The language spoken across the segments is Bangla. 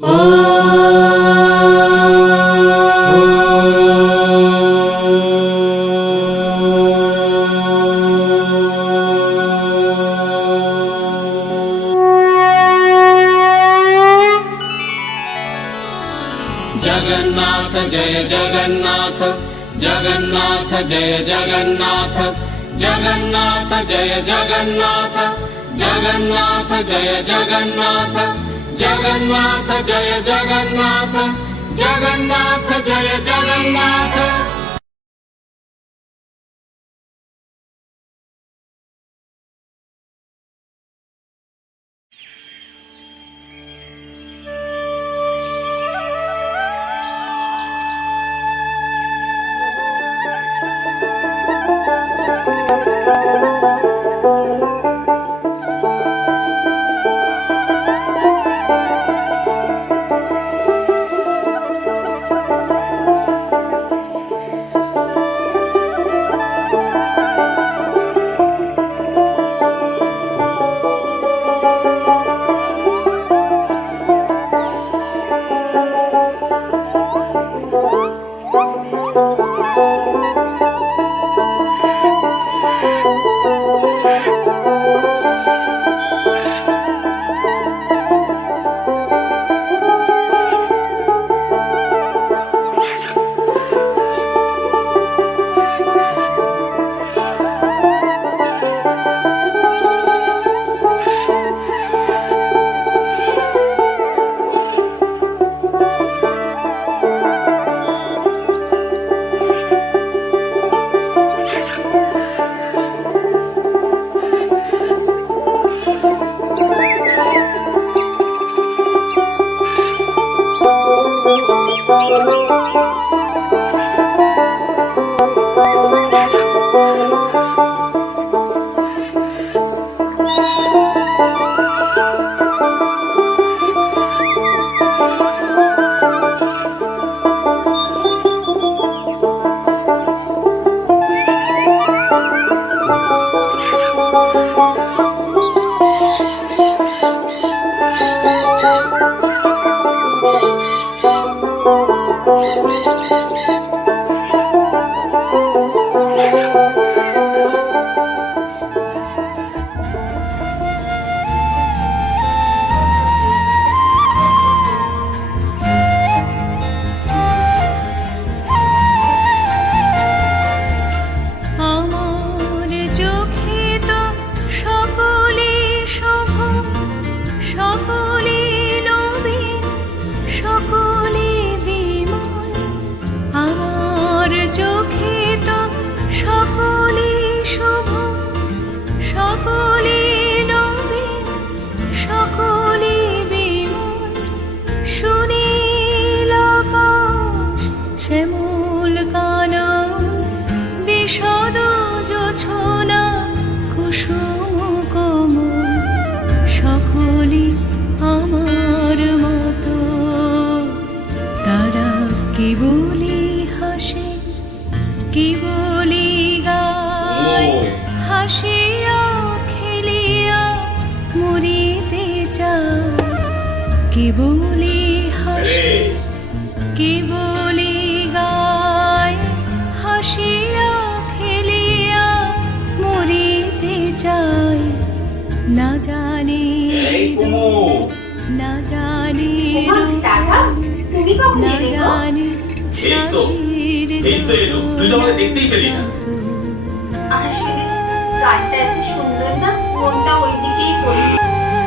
जगन्नाथ जय जगन्नाथ, जगन्नाथ जय जगन्नाथ, जगन्नाथ जय जगन्नाथ, जगन्नाथ जय जगन्नाथ, जगन्नाथ जय जगन्नाथ, जगन्नाथ जय जगन्नाथ।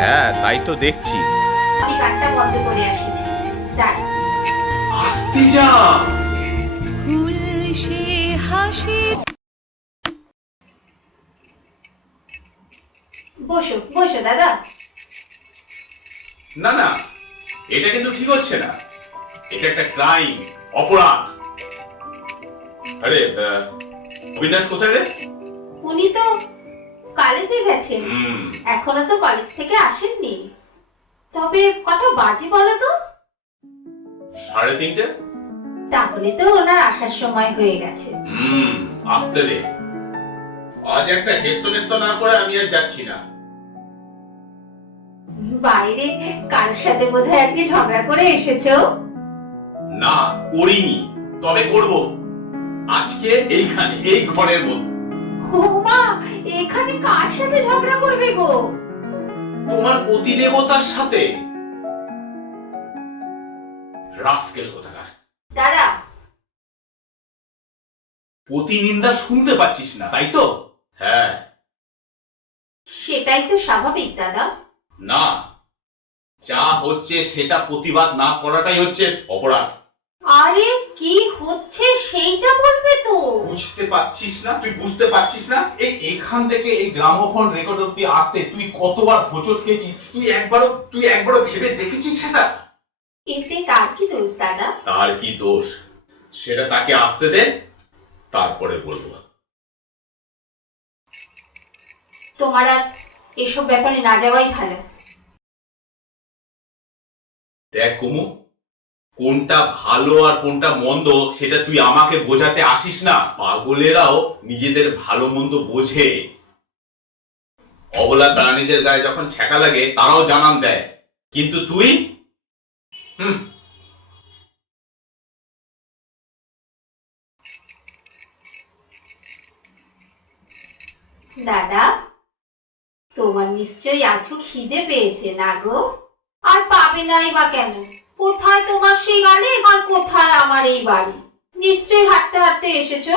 হ্যাঁ তাই তো দেখছি। বসো বসো দাদা। না না, এটা কিন্তু ঠিক হচ্ছে না, এটা একটা ক্রাইম, অপরাধ। আরে অবিনাশ কোথায় রে? উনি তো কলেজে গেছেন, এখনো তো কলেজ থেকে আসেননি। তবে কটা বাজে বলো তো? 3:30। তাহলে তো ওনার আসার সময় হয়ে গেছে। আসতে দে, আজ একটা হেস্তনেস্ত না করে আমি আর যাচ্ছি না। বাইরে কারোর সাথে বোধহয় আজকে ঝগড়া করে এসেছো? না, করিনি, তবে করব আজকে এইখানে, এই ঘরের মধ্যে। ও মা, এখানে কার সাথে ঝগড়া করবে গো? তোমার প্রতিদেবতার সাথে। রাস্কেল কোথাকার। দাদা, প্রতিনিন্দা শুনতে পাচ্ছিস না, তাই তো? হ্যাঁ। সেটাই তো স্বাভাবিক দাদা। না, যা হচ্ছে সেটা প্রতিবাদ না করাটাই হচ্ছে অপরাধ। আরে কি হচ্ছে সেইটা বলবে তো। বুঝতে পারছিস না? তুই বুঝতে পারছিস না? এখান থেকে এই গ্রামোফোন রেকর্ড অব্দি আসতে তুই কতবার হোঁচট খেয়েছিস? তুই একবারও ভেবে দেখেছিস সেটা? এতে তার কি দোষ দাদা? তার কি দোষ সেটা তাকে আসতে দে, তারপরে বলবো। তোমার আর এসব ব্যাপারে না যাওয়াই ভালো। দেখ কুমু, কোনটা ভালো আর কোনটা মন্দ সেটা তুই আমাকে বোঝাতে আসিস না। পাগলেরাও নিজেদের ভালো মন্দ বোঝে। অবলা প্রাণীদের গায়ে যখন ছ্যাঁকা লাগে তারাও জানান দেয়, কিন্তু তুই দাদা, তোমার নিশ্চয়ই আজও খিদে পেয়েছে না গো? আর পাবে নাই বা কেন? কোথায় তোমার সেই গালে আর কোথায় আমার এই বাড়ি? নিশ্চয়ই হাঁটতে হাঁটতে এসেছো।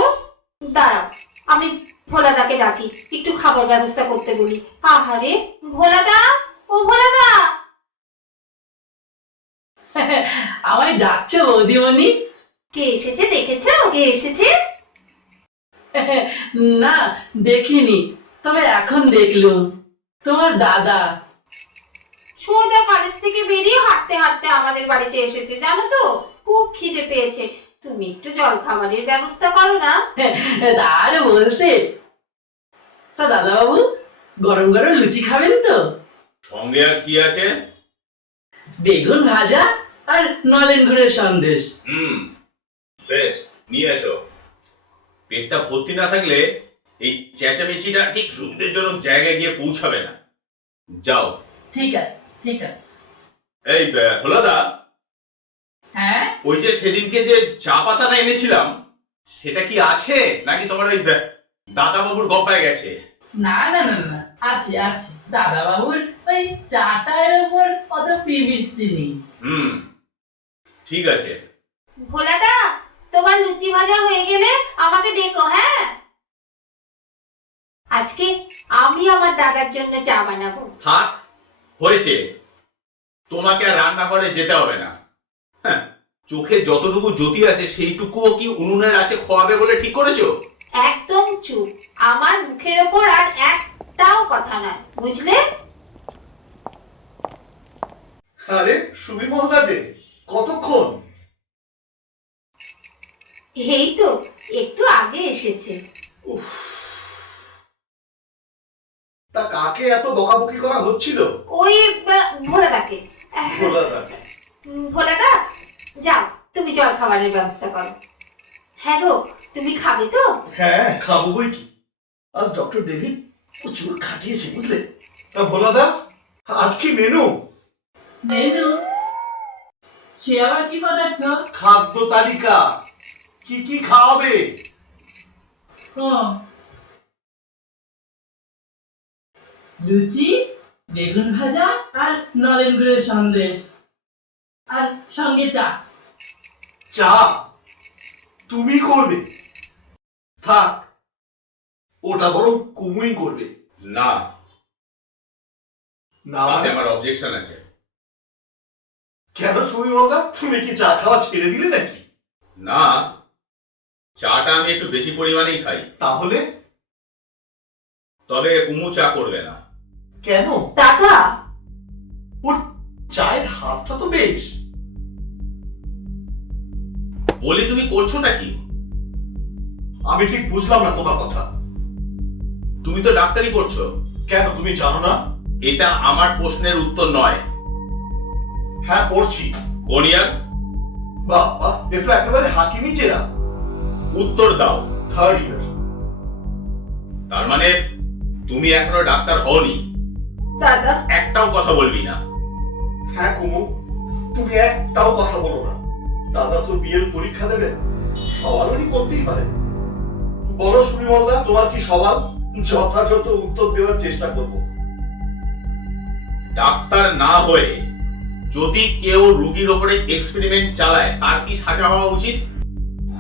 দাঁড়াও, আমি ভোলাদাকে ডাকি, একটু খাবার ব্যবস্থা করতে বলি। আহারে ভোলাদা, ও ভোলাদা। আমায় ডাকছো বৌদিমণি? কে এসেছে দেখেছো? কে এসেছে? না, দেখিনি, তবে এখন দেখলুম, তোমার দাদা। সোজা কলেজ থেকে বেরিয়ে হাঁটতে হাঁটতে আমাদের বাড়িতে এসেছে, জানো তো? খুব খিদে পেয়েছে। তুমি একটু জল খাবারের ব্যবস্থা করো না? আর বলতে, তা দাদা বাবু গরম গরম লুচি খাবেন তো? সঙ্গে আর কি আছে? বেগুন ভাজা আর নলেন গুড়ের সন্দেশ। বেশ, নিয়ে এসো। পেটটা ভর্তি না থাকলে এই চেঁচামেচিটা ঠিক সুবিধাজনক জায়গায় গিয়ে পৌঁছাবে না। যাও। ঠিক আছে, ঠিক আছে। এই ভোলাদা, হ্যাঁ, ওই যে সেদিনকে যে চা পাতাটা এনেছিলাম সেটা কি আছে, নাকি তোমার ওই দাদা বাবুর গপ্পায় গেছে? না না না না, আছে আছে। দাদা বাবুর ওই চাটার উপর অত প্রবৃত্তি নেই। ঠিক আছে। ভোলাদা, তোমার লুচি ভাজা হয়ে গেলে আমাকে ডেকো, হ্যাঁ? আজকে আমি আমার দাদার জন্য চা বানাবো। থাক, হয়েছে। তোমাকে আর রান্নাঘরে যেতে হবে না। হ্যাঁ, চোখে যতটুকু জ্যোতি আছে সেইটুকুও কি উনুনের আছে খোয়াবে বলে ঠিক করেছো? একদম চুপ, আমার মুখের ওপর আর একটাও কথা নয়, বুঝলে? আরে সুবীর মহোদয় যে, কতক্ষণ? এই তো একটু আগে এসেছে। তা কাকে এত বকাবকি করা হচ্ছিল? ওই ভোলাদাকে। ভোলাদা, যাও তুমি জল খাবারের ব্যবস্থা করো। হ্যাঁ গো, তুমি খাবে তো? হ্যাঁ, খাবো বই কি। আজ ডক্টর ডেভিড প্রচুর খাটিয়েছে, বুঝলে? তা ভোলাদা, আজ কি মেনু? মেনু? সে আবার কি পদার্থ? খাদ্য তালিকা। কি কি খাওয়াবে? ও, লুচি, বেগুন ভাজা আর নলেন গুড়ের সন্দেশ, আর সঙ্গে চা। চা তুমি করবে? থাক, ওটা বরং কুমুই করবে। না, না তাতে আমার অবজেকশন আছে। কেন সুবীর মহোদয়, তুমি কি চা খাওয়া ছেড়ে দিলে নাকি? না, চাটা আমি একটু বেশি পরিমাণেই খাই। তাহলে? তবে কুমু চা করবে না। কেন? দাদা, ওর চায়ের হাতটা তো বেশ। বলি, তুমি করছোটা কি? আমি ঠিক বুঝলাম না তোমার কথা। তুমি তো ডাক্তারি করছো। কেন, তুমি জানো না? এটা আমার প্রশ্নের উত্তর নয়। হ্যাঁ, পড়ছি। কোনিয়ার, বাবা, এ তো একেবারে হাকিমি চেরা। উত্তর দাও। Third year. তার মানে তুমি এখনো ডাক্তার হওনি? দাদা, একটা একটাও কথা বলবি না। হ্যাঁ কুমু, তুমি একটাও কথা বলো না। দাদা তো বিয়ের পরীক্ষা দেবেন, সওয়াল উনি করতেই পারেন। বলো সুবিমলদা, তোমার কি সওয়াল? যথাযথ উত্তর দেওয়ার চেষ্টা করব। ডাক্তার না হয়ে যদি কেউ রোগীর উপরে এক্সপেরিমেন্ট চালায় তার কি সাজা হওয়া উচিত?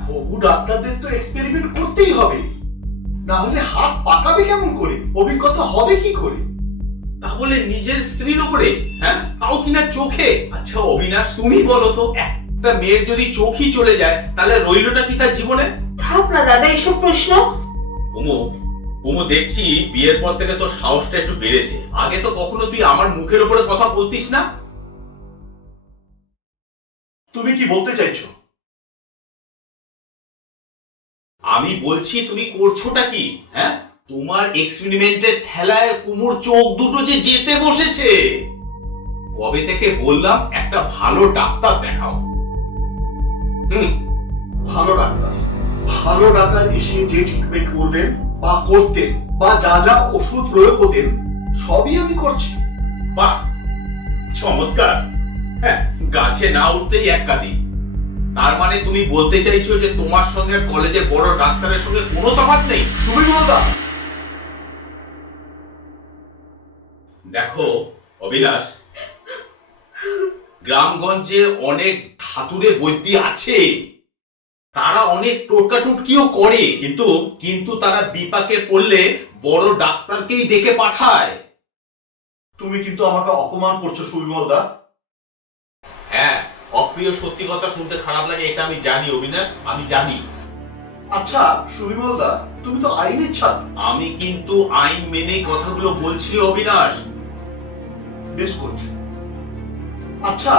হবু ডাক্তারদের তো এক্সপেরিমেন্ট করতেই হবে, না হলে হাত পাকাবে কেমন করে, অভিজ্ঞতা হবে কি করে? তা বলে নিজের স্ত্রীর উপরে, হ্যাঁ, তাও কিনা চোখে। আচ্ছা অবিনাশ, তুমি বলো তো, একটা মেয়ের যদি চোখই চলে যায় তাহলে রইলটা কি তার জীবনে? থাক না দাদা এসব প্রশ্ন। কুমু দেখছি বিয়ের পর থেকে তোর সাহসটা একটু বেড়েছে। আগে তো কখনো তুই আমার মুখের উপরে কথা বলতিস না। তুমি কি বলতে চাইছো? আমি বলছি তুমি করছোটা কি? হ্যাঁ, তোমার এক্সপেরিমেন্টের ঠেলায় কুমুর চোখ দুটো যে যেতে বসেছে। কবে থেকে বললাম একটা ভালো ডাক্তার দেখাও। ভালো ডাক্তার? ভালো ডাক্তার এসে যে ট্রিটমেন্ট করবেন বা করতেন বা যা যা ওষুধ প্রয়োগ করতেন সবই আমি করছি। বাহ, চমৎকার। হ্যাঁ, গাছে না উঠতেই এক কাঁদি। তার মানে তুমি বলতে চাইছো যে তোমার সঙ্গে কলেজের বড় ডাক্তারের সঙ্গে কোনো তফাৎ নেই? তুমি বলতা? দেখো অবিনাশ, গ্রামগঞ্জে অনেক হাতুড়ে বৈদ্য আছে, তারা অনেক টোটকা টুটকিও করে, কিন্তু তারা বিপাকে পড়লে বড় ডাক্তারকেই ডেকে পাঠায়। তুমি কিন্তু আমাকে অপমান করছো সুবিমলদা। হ্যাঁ, অপ্রিয় সত্যি কথা শুনতে খারাপ লাগে, এটা আমি জানি অবিনাশ, আমি জানি। আচ্ছা সুবিমলদা, তুমি তো আইনের ছাত্র। আমি কিন্তু আইন মেনেই কথাগুলো বলছি অবিনাশ। বেশ করছো। আচ্ছা,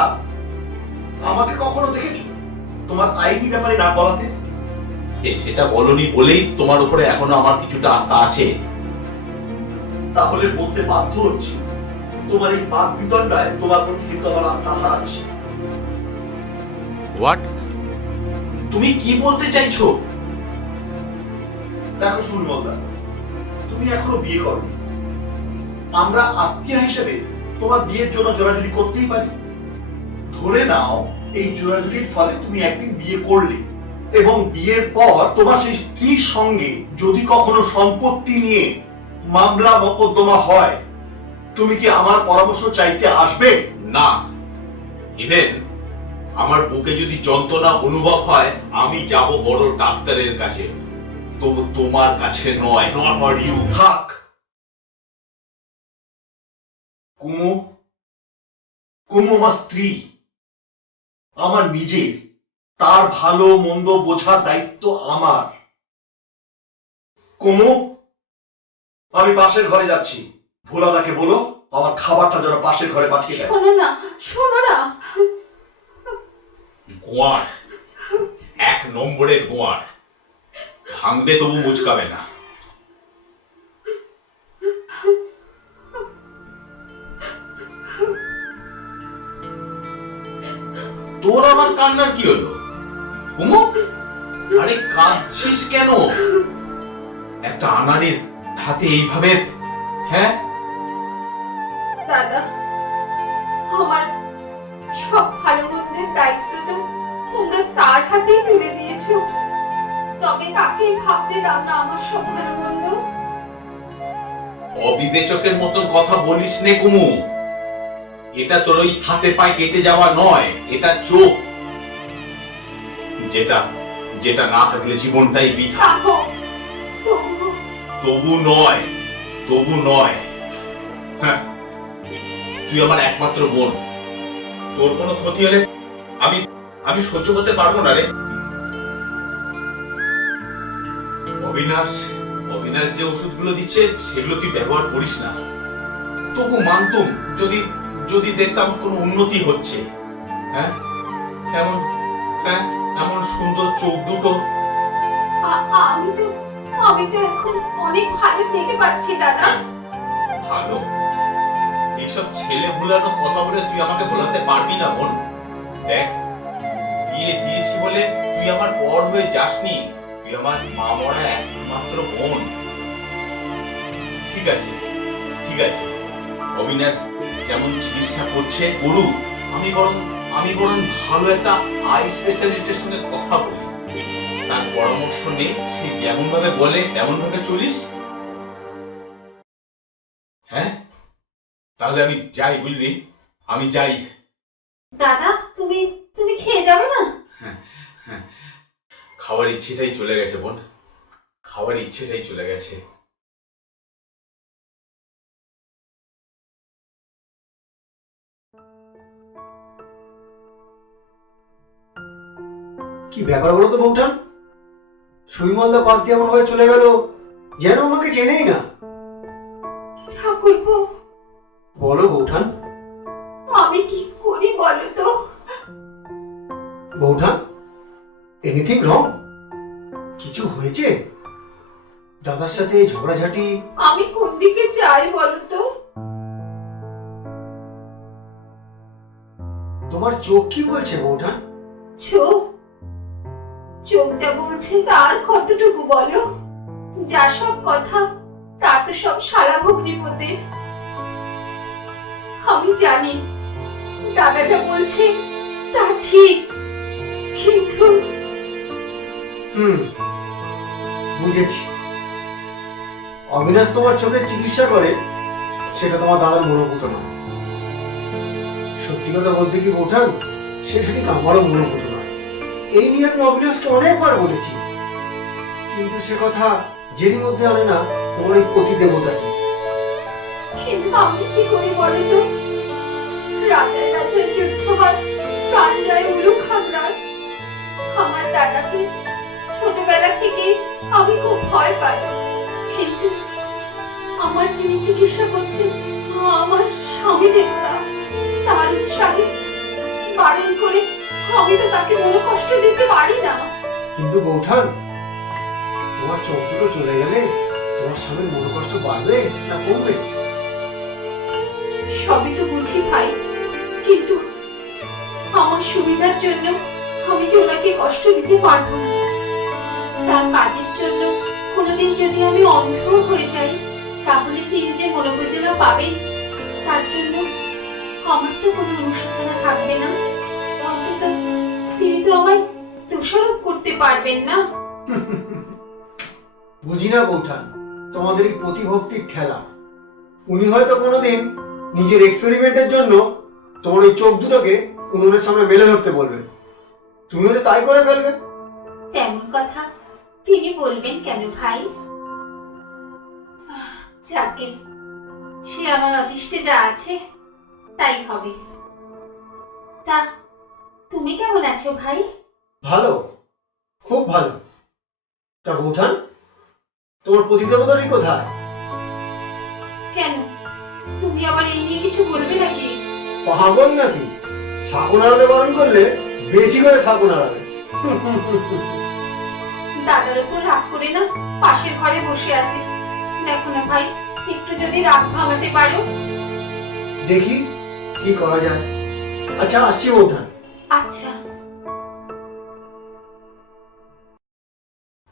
আমাকে কখনো দেখেছো তোমার আইনি ব্যাপারে না বলাতে? সেটা বলনি বলেই তোমার উপরে এখনো আমার কিছুটা আস্থা আছে। তাহলে বলতে বাধ্য হচ্ছি, তোমার এই বাদ বিতণ্ডায় তোমার প্রতি কিন্তু আমার আস্থা হারাচ্ছে। হোয়াট? তুমি কি বলতে চাইছো? দেখো সুবিমলদা, তুমি এখনো বিয়ে করনি। আমরা আত্মীয় হিসেবে তোমার বিয়ের জন্য জোরাজুরি করতেই পারি। ধরে নাও এই জোরাজুরির ফলে তুমি একদিন বিয়ে করলে এবং বিয়ের পর তোমার সেই স্ত্রীর সঙ্গে যদি কখনো সম্পত্তি নিয়ে মামলা মোকদ্দমা হয়, তুমি কি আমার পরামর্শ চাইতে আসবে? না, ইভেন আমার বুকে যদি যন্ত্রণা অনুভব হয় আমি যাব বড় ডাক্তারের কাছে, তবু তোমার কাছে নয়। Not for you. থাক কুমু, কুমু আমার স্ত্রী, আমার নিজের। তার ভালো মন্দ বোঝার দায়িত্ব আমার। কুমু, আমি পাশের ঘরে যাচ্ছি। ভোলাদাকে বলো আমার খাবারটা যেন পাশের ঘরে পাঠিয়ে দেয়। শোনো না, শোনো না। গোয়ার, এক নম্বরের গোয়ার, ভাঙবে তবু মুচকাবে না। তোর আমার কান্নার কি হলো কুমু? আরে কাঁদছিস কেন? একটা আনাড়ির হাতে এইভাবে? হ্যাঁ দাদা, আমার সব ভালো মন্দের দায়িত্ব তো তোমরা তার হাতেই তুলে দিয়েছো। তবে কাকে ভাবতে দাও না আমার সব ভালো মন্দ? অবিবেচকের মতন কথা বলিস নে কুমু। এটা তোর ওই হাতে পায়ে কেটে যাওয়া নয়, এটা চোখ, যেটা যেটা না থাকলে জীবনটাই বৃথা। তবু নয়, তবু নয়। হ্যাঁ, তুই আমার একমাত্র বোন, তোর কোনো ক্ষতি হলে আমি আমি সহ্য করতে পারবো না রে। অবিনাশ, অবিনাশ যে ওষুধগুলো দিচ্ছে সেগুলো তুই ব্যবহার করিস না। তবু মানতুম যদি যদি দেখতাম কোনো উন্নতি হচ্ছে। হ্যাঁ, এমন, হ্যাঁ, এমন সুন্দর চোখ দুটো। আমি তো এখন অনেক ভালো দেখতে পাচ্ছি দাদা। ভালো? এইসব ছেলে ভুলানো কথা বলে তুই আমাকে ভোলাতে পারবি না বোন। দেখ, বিয়ে দিয়েছি বলে তুই আমার পর হয়ে যাসনি, তুই আমার মা মরা একমাত্র বোন। ঠিক আছে, ঠিক আছে অবিনাশ, যেমন চিকিৎসা করছে করুক, আমি বরং ভালো একটা আই স্পেশালিস্টের সঙ্গে কথা বলি, তার পরামর্শ নে, সে যেমন ভাবে বলে তেমন ভাবে চলিস। হ্যাঁ, তাহলে আমি যাই, বুঝলি? আমি যাই। দাদা, তুমি তুমি খেয়ে যাবে না? খাওয়ার ইচ্ছেটাই চলে গেছে বোন, খাওয়ার ইচ্ছেটাই চলে গেছে। কি ব্যাপার বলো তো বৌঠান? সুইমলদা পাশ দিয়ে এমন হয়ে চলে গেল যেন আমাকে চেনেই না। ঠাকুরপো, বলো বৌঠান। আমি কি করি বলো তো? বৌঠান, এনিথিং রং? কিছু হয়েছে? দাদার সাথে ঝগড়াঝাটি? আমি কোন দিকে যাই বলো তো? তোমার চোখ কি বলছে বৌঠান? চোখ চোখ যা বলছে তার কতটুকু বলো? যা সব কথা তা তো সব শালা ভগ্নিপতির। আমি জানি দাদা যা বলছে তা ঠিক, কিন্তু বুঝেছি। অবিনাশ তোমার চোখের চিকিৎসা করে সেটা তোমার দাদার মনোভূত নয়। সত্যি কথা বলতে কি বৌঠান, সেটা ঠিক আমারও মনোভূত নয়। এই নিয়ে আমি অবিনাশকে অনেকবার বলেছি, কিন্তু সে কথা জেরির মধ্যে আনে না তোমার ওই পতি দেবতাটি। কিন্তু আমি কি করি বলো তো? রাজায় রাজায় যুদ্ধ হয়, প্রাণ যায় উলুক খাগড়ায়। আমার দাদাকে ছোটবেলা থেকে আমি খুব ভয় পাই, কিন্তু আমার যিনি চিকিৎসা করছে আমার স্বামী দেবতা, তার উৎসাহে বারণ করে আমি তো তাকে মনে কষ্ট দিতে পারি না। কিন্তু বৌঠান, তোমার চোখ দুটো চলে গেলে তোমার স্বামীর মনোকষ্ট বাড়বে না কমবে? সবই তো বুঝি ভাই, কিন্তু আমার সুবিধার জন্য আমি যে ওনাকে কষ্ট দিতে পারবো না। তার কাজের জন্য কোনোদিন যদি আমি অন্ধ হয়ে যাই, তাহলে তিনি যে মনোবেদনা পাবেন তার জন্য আমার তো কোনো অনুশোচনা থাকবে না। অন্তত তিনি তো আমায় দোষারোপ করতে পারবেন না। বুঝি না বৌঠান, তোমাদের এই প্রতিভক্তির খেলা। উনি হয়তো কোনোদিন নিজের এক্সপেরিমেন্টের জন্য তোমার ওই চোখ দুটোকে উনুনের সামনে মেলে ধরতে বলবেন, তুমি হয়তো তাই করে ফেলবে। তেমন কথা তিনি বলবেন কেন ভাই? যাকে সে আমার অদৃষ্টে যা আছে তাই হবে। তা তুমি কেমন আছো ভাই? ভালো, খুব ভালো। তা বৌঠান, তোমার প্রতিদেবতারই কোথায়? কেন, তুমি আবার এই নিয়ে কিছু বলবে নাকি? পাগল নাকি? শাকুন আড়াতে বারণ করলে বেশি করে শাকুন আড়াবে। দাদার উপর রাগ করে না পাশের ঘরে বসে আছে, দেখো না ভাই, একটু যদি রাগ ভাঙাতে পারো। দেখি কি করা যায়। আচ্ছা, আসছি বৌঠান। আচ্ছা।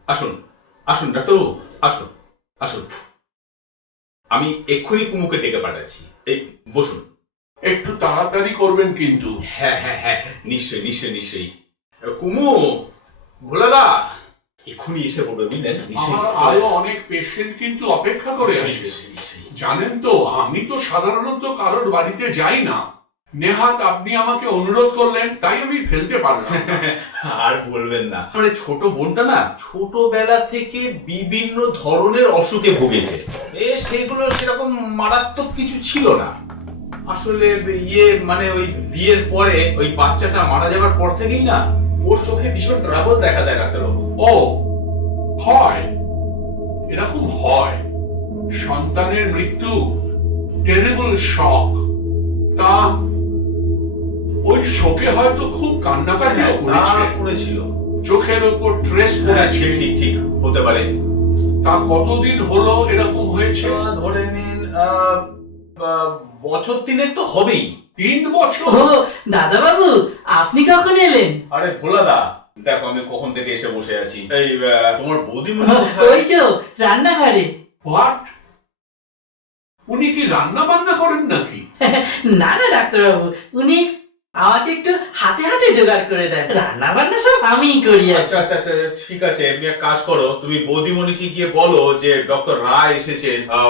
আসুন আসুন ডাক্তারবাবু, আসুন আসুন। আমি এক্ষুনি কুমুকে ডেকে পাঠাচ্ছি। এই বসুন। একটু তাড়াতাড়ি করবেন কিন্তু। হ্যাঁ হ্যাঁ হ্যাঁ, নিশ্চয়ই নিশ্চয়ই নিশ্চয়ই। কুমু, ভোলাদা এক্ষুনি এসে পড়বে, বুঝলেন? আমার আরো অনেক পেশেন্ট কিন্তু অপেক্ষা করে আছে। জানেন তো, আমি তো সাধারণত কারোর বাড়িতে যাই না। নেহাত আপনি আমাকে অনুরোধ করলেন, তাই আমি ফেলতে পারলাম। আর বলবেন না, মানে ছোট বোনটা না ছোটবেলা থেকে বিভিন্ন ধরনের অসুখে ভুগেছে। সেগুলো সেরকম মারাত্মক কিছু ছিল না আসলে। মানে ওই বিয়ের পরে ওই বাচ্চাটা মারা যাবার পর থেকেই না ওর চোখে ভীষণ ট্রাবল দেখা দেয় ডাক্তারবাবু। ও হয়, এরকম হয়। সন্তানের মৃত্যু টেরিবল শক। তা ওই শোকে হয়তো খুব কান্নাকাটিও করেছিল, চোখের উপর ট্রেস পড়েছে। ঠিক ঠিক হতে পারে। তা কতদিন হলো এরকম হয়েছে? ধরে নিন বছর 3 তো হবেই। 3 বছর? ও দাদা বাবু, আপনি কখন এলেন? আরে ভোলাদা, দেখো আমি কখন থেকে এসে বসে আছি। এই তোমার বৌদিমণি ওই যে রান্নাঘরে। হোয়াট? উনি কি রান্না বান্না করেন নাকি? না না ডাক্তারবাবু, উনি আমাকে একটু হাতে হাতে জোগাড় করে দেন, রান্না বান্না সব আমিই করি। আচ্ছা আচ্ছা আচ্ছা ঠিক আছে, তুমি এক কাজ করো, তুমি বৌদিমণিকে গিয়ে বলো যে ডক্টর রায় এসেছে,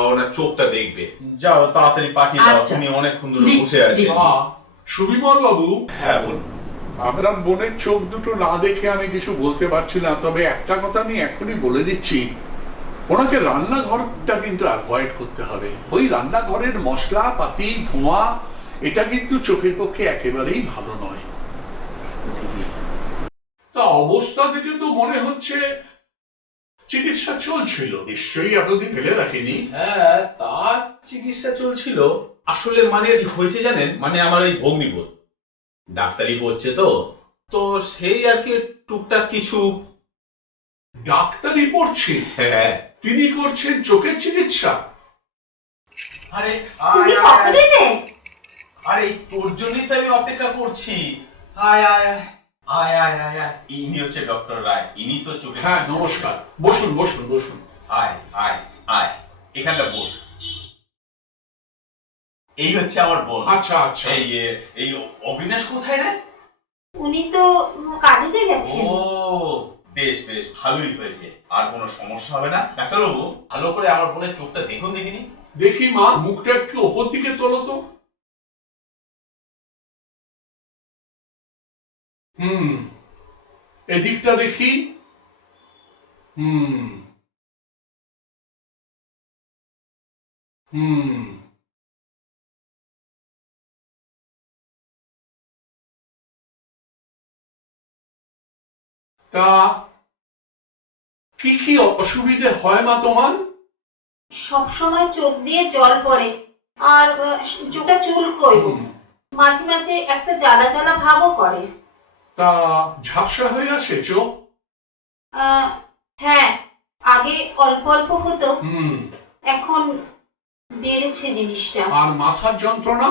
ওনার চোখটা দেখবে। যাও তাড়াতাড়ি পাঠিয়ে দাও, আচ্ছা। তুমি অনেকক্ষণ ধরে বসে আছি। সুবিমল বাবু, হ্যাঁ বলুন। আপনার বোনের চোখ দুটো না দেখে আমি কিছু বলতে পারছি না, তবে একটা কথা আমি এখনই বলে দিচ্ছি, ওনাকে রান্নাঘরটা কিন্তু অ্যাভয়েড করতে হবে। ওই রান্নাঘরের মশলা পাতি ধোঁয়া এটা কিন্তু চোখের পক্ষে একেবারেই ভালো নয়। তা অবস্থা থেকে তো মনে হচ্ছে চিকিৎসা চলছিল, নিশ্চয়ই এতদিন ফেলে রাখেনি। হ্যাঁ তার চিকিৎসা চলছিল। আসলে মানে হয়েছে জানেন, মানে আমার এই ভগ্নিপোত ডাক্তারি পড়ছে তো তো সেই আর কি টুকটাক কিছু। ডাক্তারি পড়ছে? হ্যাঁ। তিনি করছেন চোখের চিকিৎসা? আরে তুমি কখন এলে? আরে তোর জন্যই তো আমি অপেক্ষা করছি। আয় আয় আয় আয় আয় আয় আয়। ইনি হচ্ছে ডক্টর রায়, ইনি তো চোখের। হ্যাঁ নমস্কার, বসুন বসুন বসুন। আয় আয় আয়, এখানটা বস। এই হচ্ছে আমার বোন। আচ্ছা আচ্ছা। এই অবিনাশ কোথায় রে? উনি তো কাজে গেছেন। ও বেশ বেশ, ভালোই হয়েছে, আর কোনো সমস্যা হবে না। ডাক্তারবাবু ভালো করে আমার বোনের চোখটা দেখুন দেখিনি। দেখি মা, মুখটা একটু ওপর দিকে তোলো তো। এদিকটা দেখি। হুম হুম তা কি কি অসুবিধে হয় মা তোমার? সব সময় চোখ দিয়ে জল পড়ে, আর চোখটা চুলকোয়, মাঝে মাঝে একটা জ্বালা জ্বালা ভাবও করে। তা ঝাপসা হয়ে আসে চোখ? হ্যাঁ, আগে অল্প অল্প হতো, হুম। এখন বেড়েছে জিনিসটা। আর মাথার যন্ত্রণা?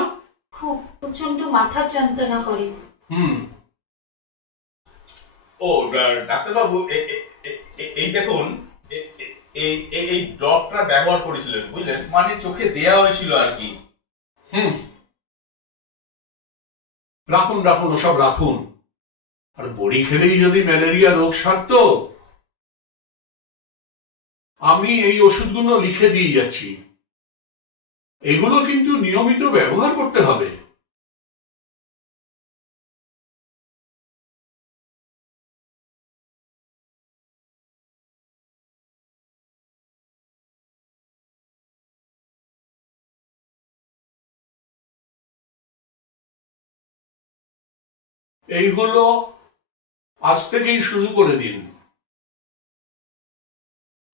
খুব প্রচন্ড মাথার যন্ত্রণা করে। হুম। ও ডাক্তারবাবু, এই দেখুন, এই ড্রপটা ব্যবহার করেছিলেন বুঝলেন, মানে চোখে দেয়া হয়েছিল আর কি। হুম, রাখুন রাখুন, ওসব রাখুন। আর বড়ি খেলেই যদি ম্যালেরিয়া রোগ সারতো। আমি এই ওষুধগুলো লিখে দিয়ে যাচ্ছি, এগুলো কিন্তু নিয়মিত ব্যবহার করতে হবে। এইগুলো আজ থেকেই শুরু করে দিন।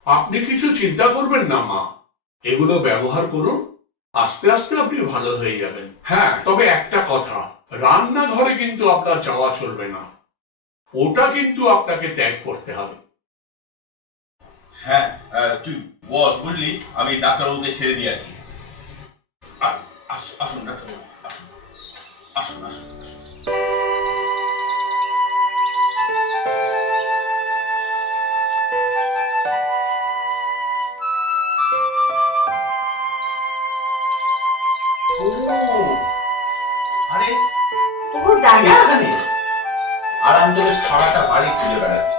আপনি কিছু চিন্তা করবেন না মা, এগুলো ব্যবহার করুন, আস্তে আস্তে আপনি ভালো হয়ে যাবেন। হ্যাঁ, তবে একটা কথা, রান্নাঘরে কিন্তু আপনার যাওয়া চলবে না, ওটা কিন্তু আপনাকে ত্যাগ করতে হবে। হ্যাঁ তুই বস, বুঝলি, আমি ডাক্তারবাবুকে ছেড়ে দিয়ে আসি। আসুন ডাক্তারবাবু, আসুন আসুন আসুন। আরে ও দাদা, এখানে আরাম করে সারাটা বাড়ি খুঁজে বেড়াচ্ছি।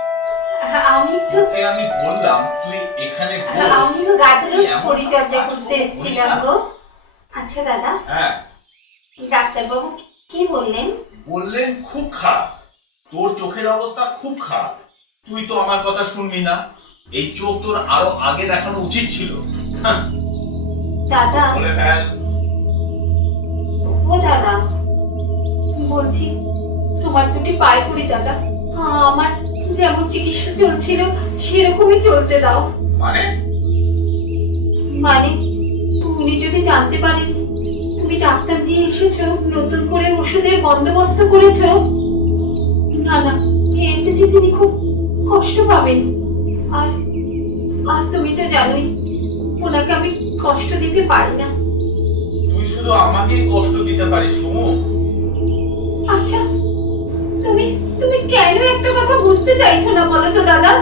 আমি তো আমি বললাম তুই এখানে বস। আমি তো গাছের পরিচর্যা করতে এসেছিলাম গো। আচ্ছা দাদা, হ্যাঁ ডাক্তারবাবু কি বললেন? বললেন খুব খারাপ, তোর চোখের অবস্থা খুব খারাপ। তুই তো আমার কথা শুনবি না, এই চোখ তোর আরো আগে দেখানো উচিত ছিল। দাদা, বলে ফেল। ও দাদা, বলছি তোমার দুটি পায়ে পড়ি দাদা, আমার যেমন চিকিৎসা চলছিল সেরকমই চলতে দাও। মানে মানে উনি যদি জানতে পারেন তুমি ডাক্তার দিয়ে এসেছো, নতুন করে ওষুধের বন্দোবস্ত করেছো, না না, এতে যে তিনি খুব কষ্ট পাবেন। আর আর তুমি তো জানোই ওনাকে আমি কষ্ট দিতে পারি না। তুই শুধু আমাকেই কষ্ট দিতে পারিস সুমু। আচ্ছা, তুমি তুমি কেন একটা কথা বুঝতে চাইছো না বলো তো দাদা?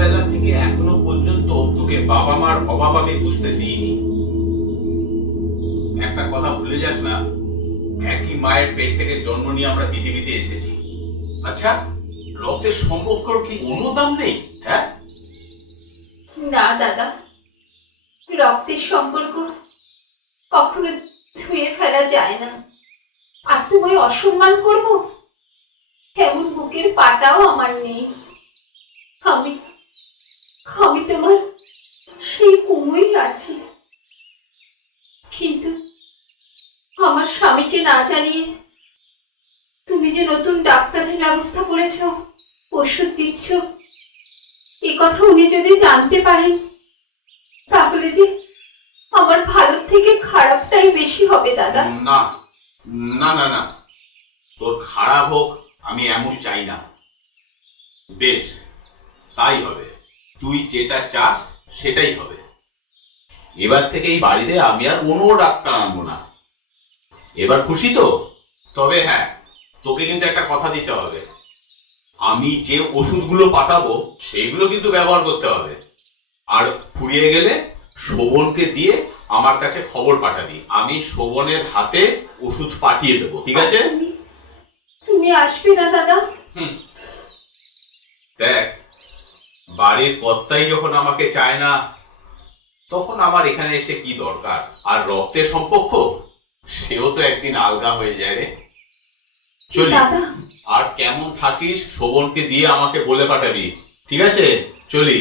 ছোটবেলা থেকে এখনো পর্যন্ত তোকে বাবা মার অভাব আমি বুঝতে দিইনি। একটা কথা ভুলে যাস না, একই মায়ের পেট থেকে জন্ম নিয়ে আমরা পৃথিবীতে এসেছি। আচ্ছা, রক্তের সম্পর্কর কি কোনো দাম নেই? হ্যাঁ, না দাদা, রক্তের সম্পর্ক কখনো ধুয়ে ফেলা যায় না। আর তোমায় অসম্মান করব এমন বুকের পাটাও আমার নেই। আমি আমি তোমার সেই কুমুই আছি। কিন্তু আমার স্বামীকে না জানিয়ে তুমি যে নতুন ডাক্তারের ব্যবস্থা করেছ, ওষুধ দিচ্ছ, এ কথা উনি যদি জানতে পারেন তাহলে যে আমার ভালো থেকে খারাপটাই বেশি হবে দাদা। না না না না, তোর খারাপ হোক আমি এমন চাই না। বেশ, তাই হবে। তুই যেটা চাস সেটাই হবে। এবার থেকে এই বাড়িতে আমি আর কোনো ডাক্তার আনবো না। এবার খুশি তো? তবে হ্যাঁ, তোকে কিন্তু একটা কথা দিতে হবে। আমি যে ওষুধগুলো পাঠাবো সেগুলো কিন্তু ব্যবহার করতে হবে। আর ফুরিয়ে গেলে শোভনকে দিয়ে আমার কাছে খবর পাঠাবি। আমি শোভনের হাতে ওষুধ পাঠিয়ে দেবো, ঠিক আছে? তুমি আসবে না দাদা? দেখ, বাড়ির কর্তাই যখন আমাকে চায় না, তখন আমার এখানে এসে কি দরকার? আর রক্তের সম্পর্ক সেও তো একদিন আলগা হয়ে যায় রে। চলি। দাদা, আর কেমন থাকিস শোভনকে দিয়ে আমাকে বলে পাঠাবি, ঠিক আছে? চলি।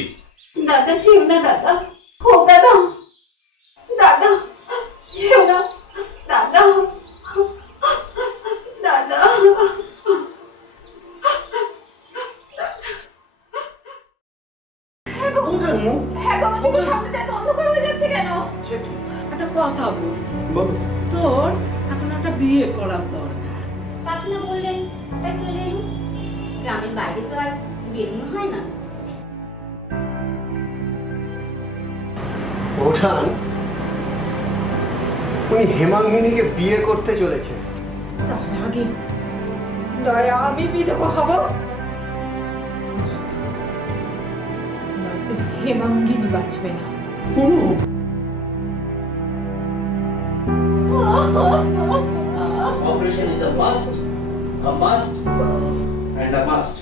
দাদা যেও না দাদা। ও দাদা, দাদা যেও না দাদা। দাদা, হ্যাঁ গো, আমার চোখের সামনেটা এত অন্ধকার হয়ে যাচ্ছে কেন? একটা কথা বল, বলো। তোর এখন একটা বিয়ে করার দরকার। কাকিমা বললেন তাই চলে এলুম। গ্রামের বাইরে তো আর বেরোনো হয় না। ওঠান, উনি হেমাঙ্গিনীকে বিয়ে করতে চলেছেন। তার আগে দয়া আমি বিধবা হব? নয়তো হেমাঙ্গিনী বাঁচবে না। Operation is a must, and a must.